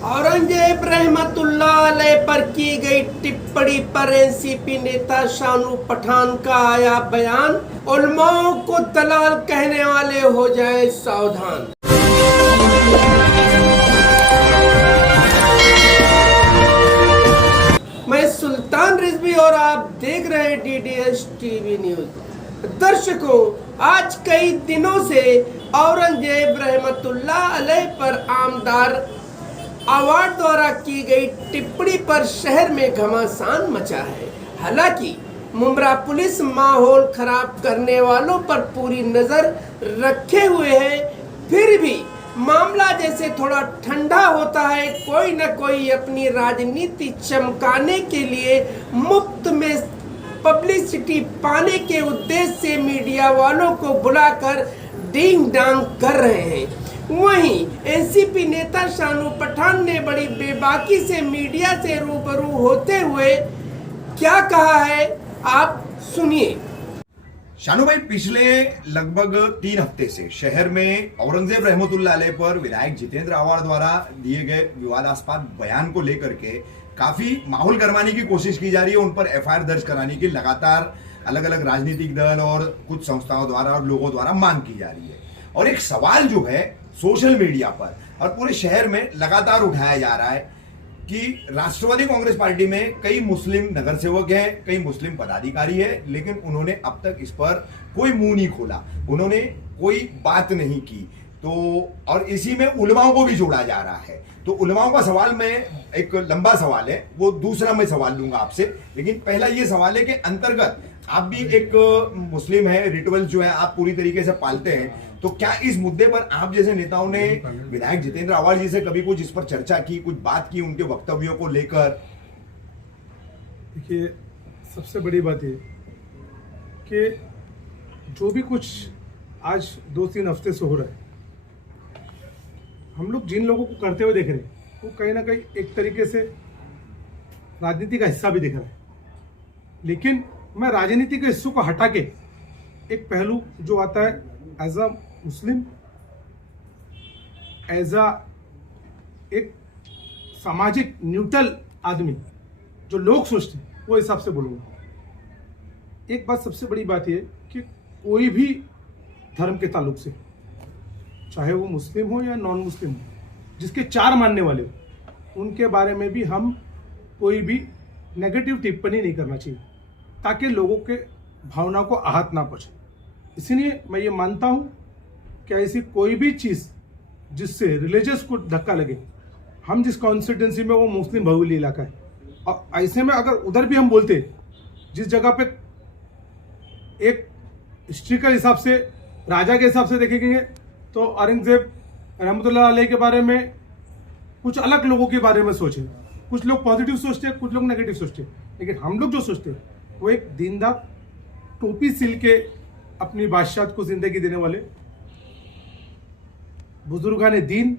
औरंगजेब रहमतुल्लाह अलैह पर की गई टिप्पणी पर एनसीपी नेता शानू पठान का आया बयान, उलमाओं को दलाल कहने वाले हो जाए सावधान। मैं सुल्तान रिजवी और आप देख रहे हैं डीडीएस टीवी न्यूज। दर्शकों, आज कई दिनों से औरंगजेब रहमतुल्लाह अलैह पर आमदार अवार्ड द्वारा की गई टिप्पणी पर शहर में घमासान मचा है। हालांकि मुंब्रा पुलिस माहौल खराब करने वालों पर पूरी नजर रखे हुए है, फिर भी मामला जैसे थोड़ा ठंडा होता है, कोई न कोई अपनी राजनीति चमकाने के लिए मुफ्त में पब्लिसिटी पाने के उद्देश्य से मीडिया वालों को बुलाकर डींग डांग कर रहे हैं। वहीं एनसीपी नेता शानू पठान ने बड़ी बेबाकी से मीडिया से रूबरू होते हुए क्या कहा है, आप सुनिए। शानू भाई, पिछले लगभग 3 हफ्ते से शहर में औरंगजेब रहमतुल्लाह अलैह पर विधायक जितेंद्र आवाड़ द्वारा दिए गए विवादास्पद बयान को लेकर के काफी माहौल गरमाने की कोशिश की जा रही है। उन पर एफआईआर दर्ज कराने की लगातार अलग अलग राजनीतिक दल और कुछ संस्थाओं द्वारा और लोगों द्वारा मांग की जा रही है। और एक सवाल जो है सोशल मीडिया पर और पूरे शहर में लगातार उठाया जा रहा है कि राष्ट्रवादी कांग्रेस पार्टी में कई मुस्लिम नगर सेवक हैं, कई मुस्लिम पदाधिकारी हैं, लेकिन उन्होंने अब तक इस पर कोई मुंह नहीं खोला, उन्होंने कोई बात नहीं की। तो और इसी में उलमाओं को भी जोड़ा जा रहा है। तो उलमाओं का सवाल, में एक लंबा सवाल है, वो दूसरा मैं सवाल लूंगा आपसे, लेकिन पहला ये सवाल है कि अंतर्गत आप भी एक मुस्लिम है, रिचुअल जो है आप पूरी तरीके से पालते हैं, तो क्या इस मुद्दे पर आप जैसे नेताओं ने विधायक जितेंद्र आवाड़ जी से कभी कुछ इस पर चर्चा की, कुछ बात की उनके वक्तव्यों को लेकर? देखिए, सबसे बड़ी बात ये कि जो भी कुछ आज 2-3 हफ्ते से हो रहा है, हम लोग जिन लोगों को करते हुए देख रहे हैं वो कहीं ना कहीं एक तरीके से राजनीति का हिस्सा भी दिख रहा है। लेकिन मैं राजनीति के हिस्सों को हटा के एक पहलू जो आता है as a Muslim, as a एक सामाजिक न्यूट्रल आदमी जो लोग सोचते हैं, वो हिसाब से बोलूँगा। एक बात, सबसे बड़ी बात यह कि कोई भी धर्म के ताल्लुक से, चाहे वो मुस्लिम हो या नॉन मुस्लिम हो, जिसके 4 मानने वाले हो, उनके बारे में भी हम कोई भी नेगेटिव टिप्पणी नहीं करना चाहिए, ताकि लोगों के भावना को आहत ना पहुंचे। इसलिए मैं ये मानता हूं कि ऐसी कोई भी चीज़ जिससे रिलीजियस को धक्का लगे, हम जिस कॉन्स्टिट्यूंसी में, वो मुस्लिम बहुल इलाका है, और ऐसे में अगर उधर भी हम बोलते, जिस जगह पे एक हिस्ट्रिकल हिसाब से, राजा के हिसाब से देखेंगे तो औरंगजेब रहमतुल्लाह अलैह के बारे में कुछ अलग लोगों के बारे में सोचे, कुछ लोग पॉजिटिव सोचते हैं, कुछ लोग नेगेटिव सोचते हैं, लेकिन हम लोग जो सोचते हैं वो एक दीनदार, टोपी सिल के अपनी बादशाहत को जिंदगी देने वाले बुजुर्गान दीन,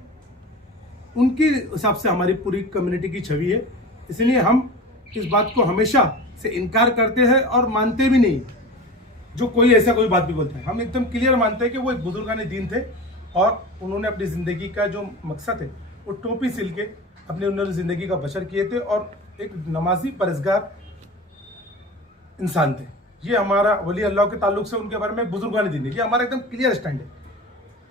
उनके हिसाब से हमारी पूरी कम्युनिटी की छवि है। इसलिए हम इस बात को हमेशा से इनकार करते हैं और मानते भी नहीं जो कोई ऐसा कोई बात भी बोलता है। हम एकदम क्लियर मानते हैं कि वो एक बुजुर्गान दीन थे और उन्होंने अपनी ज़िंदगी का जो मकसद है वो टोपी सिल के उन्होंने ज़िंदगी का बशर किए थे और एक नमाजी परहेज़गार इंसान थे। ये हमारा वली अल्लाह के ताल्लुक से उनके बारे में बुजुर्गान दीन है, ये हमारा एकदम क्लियर स्टैंड है।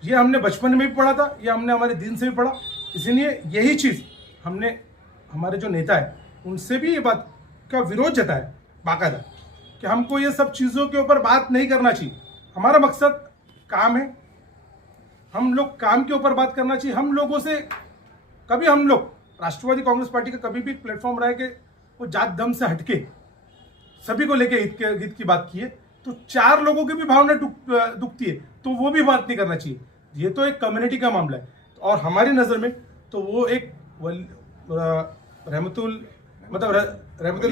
ये हमने बचपन में भी पढ़ा था, ये हमने हमारे दीन से भी पढ़ा। इसीलिए यही चीज़ हमने हमारे जो नेता है उनसे भी ये बात का विरोध जताया बाकायदा कि हमको ये सब चीज़ों के ऊपर बात नहीं करना चाहिए। हमारा मकसद काम है, हम लोग काम के ऊपर बात करना चाहिए। हम लोगों से कभी, हम लोग राष्ट्रवादी कांग्रेस पार्टी का कभी भी प्लेटफॉर्म रहा है कि वो जात धर्म से हटके सभी को लेके हित की बात की है, तो 4 लोगों की भी भावना दुखती है, तो वो भी बात नहीं करना चाहिए। ये तो एक कम्युनिटी का मामला है, और हमारी नज़र में तो वो एक रहमतुल्लाह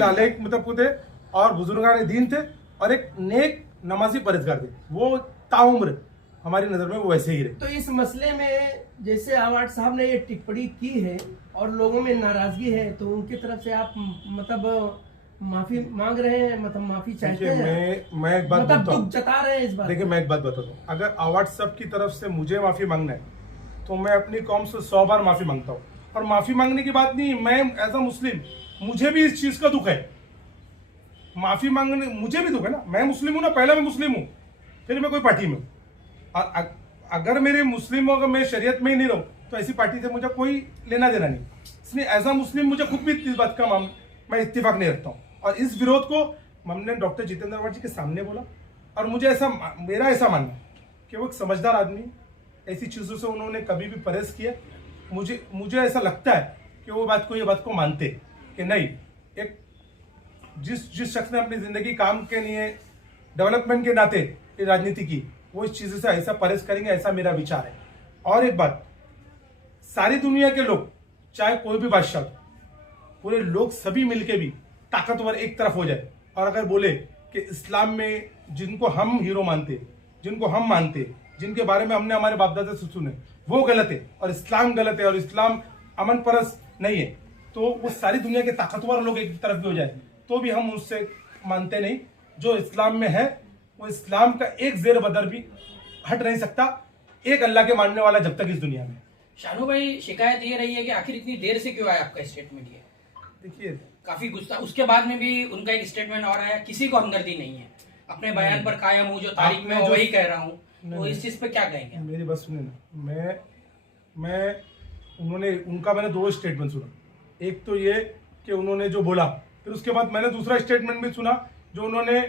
अलैह मतलब थे और बुजुर्गान दीन थे और एक नेक नमाजी परहेज़गार थे। वो ताउम्र हमारी नज़र में वो वैसे ही रहे। तो इस मसले में जैसे आवाड़ साहब ने ये टिप्पणी की है और लोगों में नाराजगी है, तो उनकी तरफ से आप मतलब माफी मांग रहे हैं, मतलब माफी चाहते हैं? मैं एक बात मतलब दुख जता रहे हैं इस बात। देखिए, मैं एक बात बताता हूँ, अगर आवाड़ साहब की तरफ से मुझे माफी मांगना है तो मैं अपनी कौम से 100 बार माफी मांगता हूँ। और माफी मांगने की बात नहीं। मैं एज अ मुस्लिम, मुझे भी इस चीज का दुख है, माफी मांगने मुझे भी दुख है ना। मैं मुस्लिम हूं ना, पहले मैं मुस्लिम हूं, फिर मैं कोई पार्टी में हूं। और अगर मेरे मुस्लिम हो, अगर मैं शरीयत में ही नहीं रहूं, तो ऐसी पार्टी से मुझे कोई लेना देना नहीं। इसलिए एज अ मुस्लिम मुझे खुद भी इस बात का मैं इत्तेफाक नहीं रखता हूँ। और इस विरोध को हमने डॉक्टर जितेंद्र अवार्ड जी के सामने बोला, और मेरा ऐसा मानना है कि वो एक समझदार आदमी, ऐसी चीज़ों से उन्होंने कभी भी परहेज किया। मुझे ऐसा लगता है कि वो ये बात को मानते कि नहीं, एक जिस शख्स ने अपनी जिंदगी काम के लिए, डेवलपमेंट के नाते राजनीति की, वो इस चीज़ से ऐसा परहेज करेंगे, ऐसा मेरा विचार है। और एक बात, सारी दुनिया के लोग, चाहे कोई भी बादशाह, पूरे लोग सभी मिलके भी ताकतवर एक तरफ हो जाए और अगर बोले कि इस्लाम में जिनको हम हीरो मानते, जिनको हम मानते, जिनके बारे में हमने हमारे बाप दादा से सुने, वो गलत है और इस्लाम गलत है और इस्लाम अमन परस्त नहीं है, तो वो सारी दुनिया के ताकतवर लोग एक तरफ भी हो जाए तो भी हम उससे मानते नहीं। जो इस्लाम में है वो इस्लाम का एक जेर बदर भी हट नहीं सकता, एक अल्लाह के मानने वाला जब तक इस दुनिया में। शानू भाई, शिकायत ये रही है कि आखिर इतनी देर से क्यों आया आपका स्टेटमेंट? ये देखिए, काफी गुस्सा, उसके बाद में भी उनका एक स्टेटमेंट और आया, किसी को हमदर्दी नहीं है, अपने बयान पर कायम हूँ, जो तारीख में वही कह रहा हूँ। तो इस चीज पे क्या कहेंगे? मेरी बात सुने ना, मैंने दो स्टेटमेंट सुना। एक तो ये कि उन्होंने जो बोला, फिर उसके बाद मैंने दूसरा स्टेटमेंट भी सुना जो उन्होंने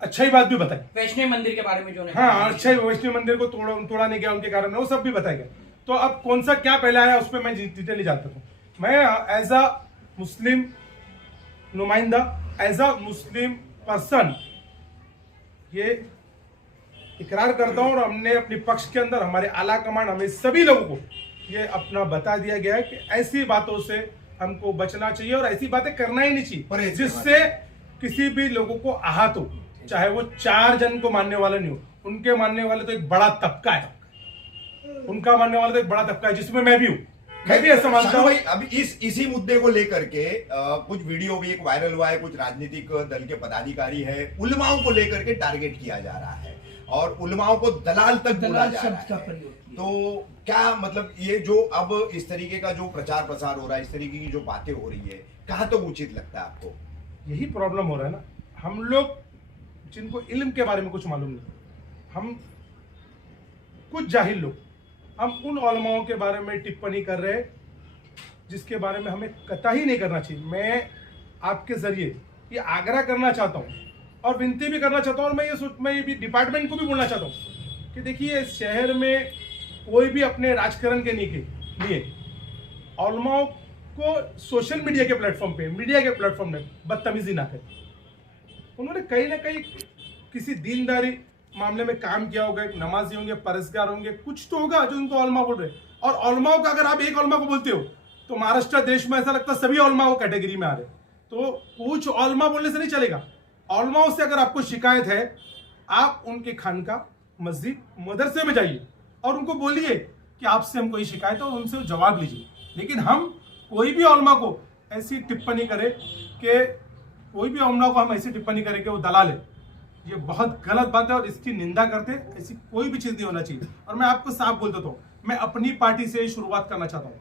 अच्छा ही बात भी बताई, वैष्णव मंदिर के बारे में जो हाँ, अच्छा ही वैष्णव मंदिर को तोड़ा नहीं गया उनके कारण में, वो सब भी बताया गया। तो अब कौन सा क्या पहले आया उस पर मैं डिटेल नहीं जानता हूँ। मैं एज अ मुस्लिम नुमाइंदा, एज अ मुस्लिम पर्सन ये इकरार करता हूँ, और हमने अपने पक्ष के अंदर हमारे आला कमान, हमें सभी लोगों को ये अपना बता दिया गया है कि ऐसी बातों से हमको बचना चाहिए और ऐसी बातें करना ही नहीं चाहिए जिससे किसी भी लोगों को आहत हो, चाहे वो 4 जन को मानने वाले नहीं हो। उनके मानने वाले तो एक बड़ा तबका है, उनका मानने वाला तो एक बड़ा तबका है, जिसमें मैं भी हूँ। मैं भी ऐसा मानता हूँ। अभी इसी मुद्दे को लेकर के कुछ वीडियो भी एक वायरल हुआ है, कुछ राजनीतिक दल के पदाधिकारी है, उलमाओं को लेकर के टारगेट किया जा रहा है और उलमाओं को दलाल तक बोला जा रहा है। तो क्या मतलब ये जो अब इस तरीके का जो प्रचार प्रसार हो रहा है, इस तरीके की जो बातें हो रही है, कहाँ तो उचित लगता है आपको? यही प्रॉब्लम हो रहा है ना, हम लोग जिनको इल्म के बारे में कुछ मालूम नहीं, हम कुछ जाहिल लोग, हम उन उलमाओं के बारे में टिप्पणी कर रहे हैं जिसके बारे में हमें कतई नहीं करना चाहिए। मैं आपके जरिए ये आग्रह करना चाहता हूँ और विनती भी करना चाहता हूँ, और मैं ये भी डिपार्टमेंट को भी बोलना चाहता हूँ कि देखिए, शहर में कोई भी अपने राजकारण के लिए उलमाओं को सोशल मीडिया के प्लेटफॉर्म पे, मीडिया के प्लेटफॉर्म में बदतमीजी ना करे। उन्होंने कहीं ना कहीं किसी दीनदारी मामले में काम किया होगा, एक नमाजी होंगे, परहेज़गार होंगे, कुछ तो होगा जो उनको उलमा बोल रहे। और उलमाओं का अगर आप एक उलमा को बोलते हो तो महाराष्ट्र देश में ऐसा लगता है सभी उलमा वो कैटेगरी में आ रहे। तो कुछ उलमा बोलने से नहीं चलेगा। उलमाओं से अगर आपको शिकायत है, आप उनके खानका, मस्जिद, मदरसे में जाइए और उनको बोलिए कि आपसे हमको ये शिकायत है और उनसे जवाब लीजिए। लेकिन हम कोई भी उलमा को ऐसी टिप्पणी करें कि हम ऐसी टिप्पणी करें कि वो दलाल है, ये बहुत गलत बात है और इसकी निंदा करते। ऐसी कोई भी चीज़ नहीं होना चाहिए। और मैं आपको साफ बोल देता हूँ, मैं अपनी पार्टी से शुरुआत करना चाहता हूँ।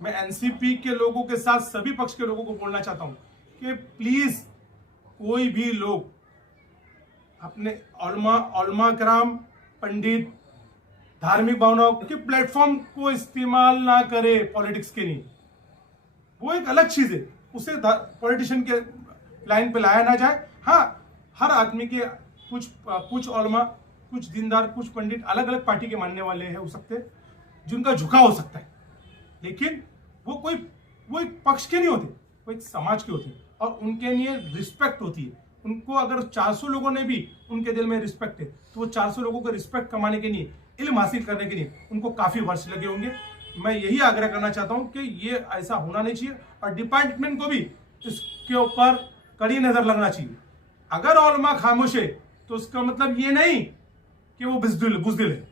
मैं एनसीपी के लोगों के साथ सभी पक्ष के लोगों को बोलना चाहता हूँ कि प्लीज़ कोई भी लोग अपने उलमा कराम, पंडित, धार्मिक भावनाओं के प्लेटफॉर्म को इस्तेमाल ना करे पॉलिटिक्स के लिए। वो एक अलग चीज़ है, उसे पॉलिटिशियन के लाइन पे लाया ना जाए। हाँ, हर आदमी के कुछ उलमा, कुछ दीनदार, कुछ पंडित अलग अलग पार्टी के मानने वाले हैं, हो सकते हैं जिनका झुकाव हो सकता है, लेकिन वो एक पक्ष के नहीं होते, वो एक समाज के होते हैं और उनके लिए रिस्पेक्ट होती है। उनको अगर 400 लोगों ने भी उनके दिल में रिस्पेक्ट है तो वो 400 लोगों को रिस्पेक्ट कमाने के लिए, इल्म हासिल करने के लिए उनको काफ़ी वर्ष लगे होंगे। मैं यही आग्रह करना चाहता हूँ कि ये ऐसा होना नहीं चाहिए और डिपार्टमेंट को भी इसके ऊपर कड़ी नज़र लगना चाहिए। अगर उलमा खामोश है तो उसका मतलब ये नहीं कि वो बुज़दिल है,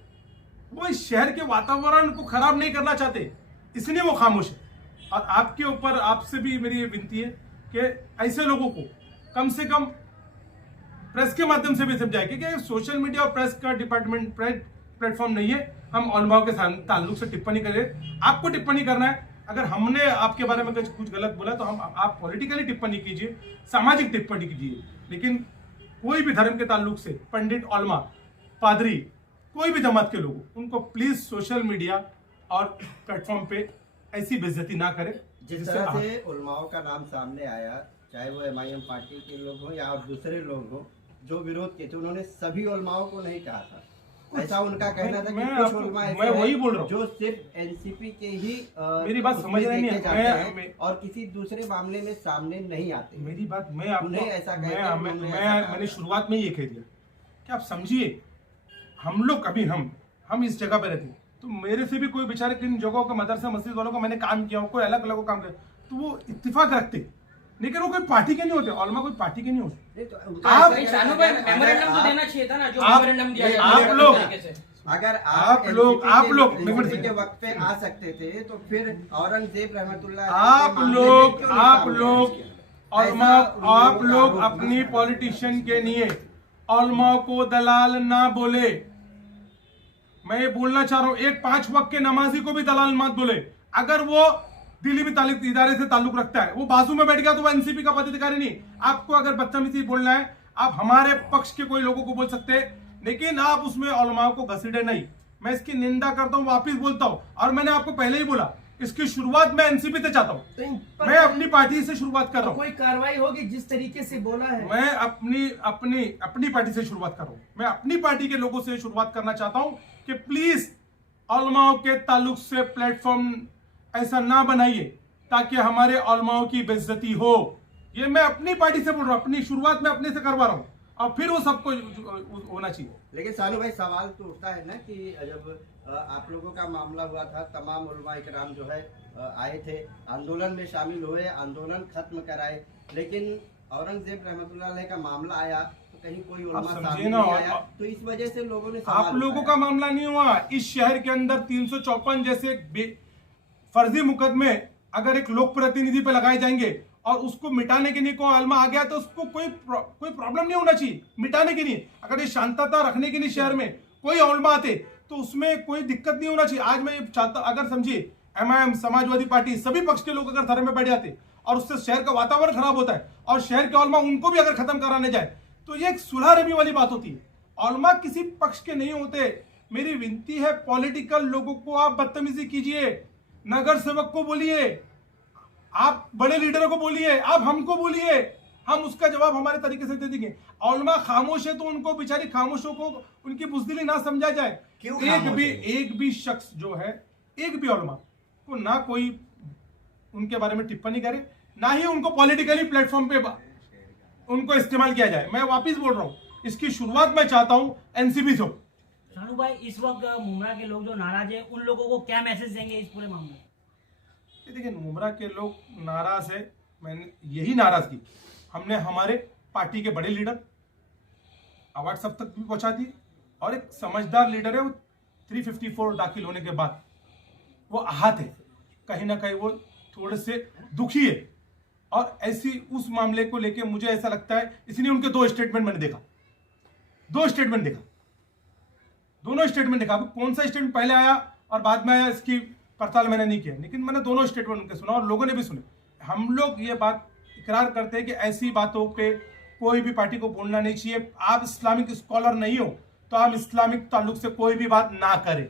वो इस शहर के वातावरण को खराब नहीं करना चाहते, इसलिए वो खामोश है। और आपके ऊपर, आपसे भी मेरी ये विनती है कि ऐसे लोगों को कम से कम प्रेस के माध्यम से भी समझाए, क्योंकि सोशल मीडिया और प्रेस का प्लेटफॉर्म नहीं है हम उलमाओं के ताल्लुक से टिप्पणी करें। आपको टिप्पणी करना है, अगर हमने आपके बारे में कुछ गलत बोला तो आप पॉलिटिकली टिप्पणी कीजिए, सामाजिक टिप्पणी कीजिए, लेकिन कोई भी धर्म के ताल्लुक से पंडित, औलमा, पादरी, कोई भी जमात के लोग, उनको प्लीज सोशल मीडिया और प्लेटफॉर्म पे ऐसी बेइज्जती ना करें। जिस तरह से उलमाओं का नाम सामने आया, चाहे वो MIM पार्टी के लोग हों या दूसरे लोग हों जो विरोध किए थे, उन्होंने सभी उलमाओं को नहीं कहा था। ऐसा उनका कहना था कि कुछ उलमा मैं वही बोल रहा हूँ जो सिर्फ NCP के ही मेरी बात समझ रहे नहीं और किसी दूसरे मामले में सामने नहीं आते। मेरी बात मैं आपको ऐसा मैंने शुरुआत में ये कह दिया कि आप समझिए, हम लोग कभी हम इस जगह पे रहते, तो मेरे से भी कोई बेचारे किन जगहों का मदरसा मस्जिद वालों को मैंने काम किया हो, कोई अलग अलग काम किया, तो वो इत्तेफाक रखते, लेकिन वो कोई पार्टी के नहीं होते, औलमा कोई पार्टी के नहीं होते। आप मेमोरेंडम तो देना चाहिए था ना, जो मेमोरेंडम दिया गया। आप लोग अगर आप लोग के वक्त पे आ सकते थे तो फिर औरंगजेब रहमतुल्लाह आप लोग अपनी पॉलिटिशियन के लिए औलमा को दलाल ना बोले। मैं ये बोलना चाह रहा हूं, एक 5 वक्त के नमाजी को भी दलाल मत बोले। अगर वो दिल्ली में तालिक इदारे से ताल्लुक रखता है, वो बाजू में बैठ गया तो वो NCP का पदाधिकारी नहीं। आपको अगर बदतमीजी बोलना है, आप हमारे पक्ष के कोई लोगों को बोल सकते हैं, लेकिन आप उसमें उलमा को घसीटे नहीं। मैं इसकी निंदा करता हूं, वापिस बोलता हूं, और मैंने आपको पहले ही बोला इसकी शुरुआत मैं NCP से चाहता हूं। मैं अपनी पार्टी से शुरुआत कर रहा हूं। कोई कार्रवाई होगी जिस तरीके से बोला है? मैं अपनी पार्टी से शुरुआत कर रहा हूं। मैं अपनी पार्टी के लोगों से शुरुआत करना चाहता हूं कि प्लीज उलमाओं के ताल्लुक से प्लेटफॉर्म ऐसा ना बनाइए ताकि हमारे उलमाओं की बेइज्जती हो। ये मैं अपनी पार्टी से बोल रहा हूँ, अपनी शुरुआत में अपने से करवा रहा हूँ, और फिर वो सबको होना चाहिए। लेकिन सानू भाई सवाल तो उठता है ना कि जब आप लोगों का मामला हुआ था, तमाम उलमा इकराम जो है आए थे, आंदोलन में शामिल हुए, आंदोलन खत्म कराए, लेकिन औरंगजेब रहमतुल्लाह अलैह का मामला आया तो कहीं कोई उलमा सामने नहीं आया, तो इस वजह से लोगों ने आप लोगों का मामला नहीं हुआ। इस शहर के अंदर 354 जैसे फर्जी मुकदमे अगर एक लोक प्रतिनिधि पे लगाए जाएंगे और उसको मिटाने के लिए कोई आलमा आ गया तो उसको कोई प्रॉब्लम नहीं होना चाहिए मिटाने के लिए। अगर ये शांतता रखने के लिए शहर में कोई उलमा आते तो उसमें कोई दिक्कत नहीं होना चाहिए। आज मैं चाहता, अगर समझिए MIM, समाजवादी पार्टी, सभी पक्ष के लोग अगर धर्म में बैठ जाते और उससे शहर का वातावरण खराब होता है और शहर के उलमा उनको भी अगर खत्म कराने जाए तो ये एक सुलह रबी वाली बात होती है। उलमा किसी पक्ष के नहीं होते। मेरी विनती है, पॉलिटिकल लोगों को आप बदतमीजी कीजिए, नगर सेवक को बोलिए, आप बड़े लीडरों को बोलिए, आप हमको बोलिए, हम उसका जवाब हमारे तरीके से दे देंगे। उलमा खामोश है तो उनको बेचारी खामोशों को उनकी बुज़दिली ना समझा जाए। एक भी शख्स जो है, एक भी उलमा को ना कोई उनके बारे में टिप्पणी करे, ना ही उनको पॉलिटिकली प्लेटफॉर्म पे उनको इस्तेमाल किया जाए। मैं वापिस बोल रहा हूँ, इसकी शुरुआत मैं चाहता हूँ NCP से। शानू भाई, इस वक्त मुमरा के लोग जो नाराज है, उन लोगों को क्या मैसेज देंगे इस पूरे मामले में? देखिए, मुमरा के लोग नाराज है, मैंने यही नाराजगी हमने हमारे पार्टी के बड़े लीडर व्हाट्सएप तक भी पहुंचा दी, और एक समझदार लीडर है, वो 354 दाखिल होने के बाद वो आहत है, कहीं ना कहीं वो थोड़े से दुखी है, और ऐसी उस मामले को लेके मुझे ऐसा लगता है, इसलिए उनके 2 स्टेटमेंट मैंने देखा, 2 स्टेटमेंट देखा, दोनों स्टेटमेंट देखा। कौन सा स्टेटमेंट पहले आया और बाद में आया इसकी पड़ताल मैंने नहीं किया, लेकिन मैंने दोनों स्टेटमेंट उनके सुना और लोगों ने भी सुने। हम लोग ये बात इकरार करते हैं कि ऐसी बातों पे कोई भी पार्टी को बोलना नहीं चाहिए। आप इस्लामिक स्कॉलर नहीं हो तो आप इस्लामिक ताल्लुक से कोई भी बात ना करें।